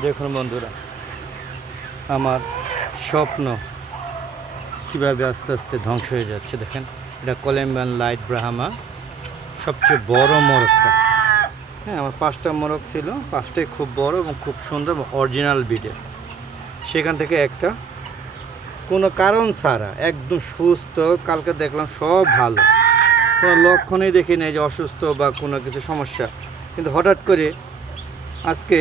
দেখুন বন্ধুরা, আমার স্বপ্ন কীভাবে আস্তে আস্তে ধ্বংস হয়ে যাচ্ছে দেখেন। এটা কলেম্বান লাইট ব্রাহামা, সবচেয়ে বড় মোরগটা হ্যাঁ আমার পাঁচটা মোরগ ছিল, পাঁচটাই খুব বড় এবং খুব সুন্দর অরিজিনাল বিডের সেখান থেকে একটা, কোনো কারণ ছাড়া, একদম সুস্থ, কালকে দেখলাম সব ভালো। কোনো লক্ষণই দেখি নেই যে অসুস্থ বা কোনো কিছু সমস্যা। কিন্তু হঠাৎ করে আজকে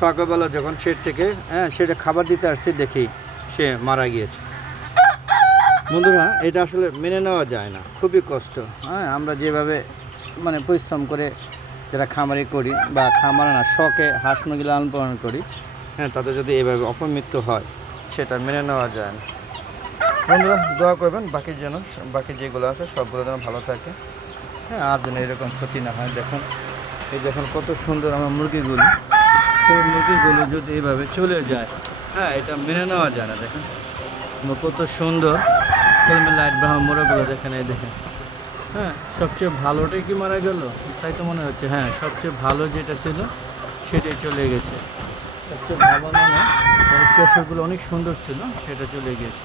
সকালবেলা যখন শেড থেকে হ্যাঁ সেটা খাবার দিতে আসছি, দেখি সে মারা গিয়েছে। বন্ধুরা, এটা আসলে মেনে নেওয়া যায় না। খুবই কষ্ট। হ্যাঁ আমরা যেভাবে মানে পরিশ্রম করে যারা খামারি করি বা খামার না, শখে হাঁস মুরগি লালন পালন করি হ্যাঁ তাদের যদি এভাবে অপমৃত্যু হয়, সেটা মেনে নেওয়া যায় না। বন্ধুরা, দোয়া করবেন, বাকি যেন, বাকি যেগুলো আছে, সবগুলো যেন ভালো থাকে। হ্যাঁ আর যেন এরকম ক্ষতি না হয়। দেখুন, এই দেখুন কত সুন্দর আমার মুরগিগুলো। সেই মুরগিগুলো যদি এভাবে চলে যায়। হ্যাঁ এটা মেনে নেওয়া যায় না, দেখেন। কত সুন্দর। কলমে লাইট ব্রাহ্মণ মোরগগুলো দেখেন, এই দেখেন। হ্যাঁ সবচেয়ে ভালোটাই কি মারা গেল? তাই তো মনে হচ্ছে। হ্যাঁ সবচেয়ে ভালো যেটা ছিল, সেটাই চলে গেছে। সবচেয়ে ভালো মানে ওর কেশরগুলো অনেক সুন্দর ছিল, সেটা চলে গিয়েছে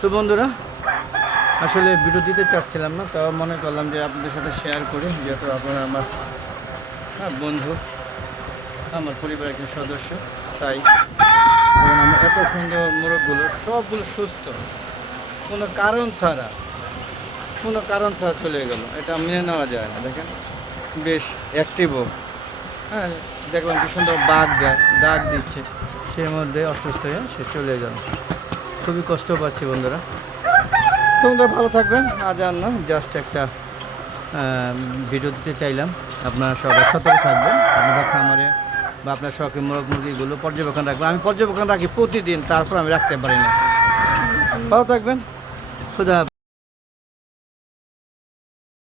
তো বন্ধুরা, আসলে ভিডিও দিতে চাচ্ছিলাম না, তাও মনে করলাম যে আপনাদের সাথে শেয়ার করি যেহেতু আপনারা আমার হ্যাঁ বন্ধু আমার পরিবারের একজন সদস্য, তাই আমার এত সুন্দর মোরগগুলো, সবগুলো সুস্থ। কোনো কারণ ছাড়া, কোনো কারণ ছাড়া চলে গেল। এটা মেনে নেওয়া যায় না, দেখেন। বেশ অ্যাক্টিভও হ্যাঁ দেখলাম কি সুন্দর বাঘ দেয় ডাক দিচ্ছে। সেই মধ্যে অসুস্থ হয়ে সে চলে গেল। খুবই কষ্ট পাচ্ছি, বন্ধুরা। তো বন্ধুরা ভালো থাকবেন। আজ আর না জাস্ট একটা ভিডিও দিতে চাইলাম। আপনারা সবাই সতর্ক থাকবেন। আপনাদের খামারে বা আপনার শখে মোরগ মুরগিগুলো পর্যবেক্ষণ রাখবেন আমি পর্যবেক্ষণ রাখি প্রতিদিন, তারপর আমি রাখতে পারি না। ভালো থাকবেন। খুদা।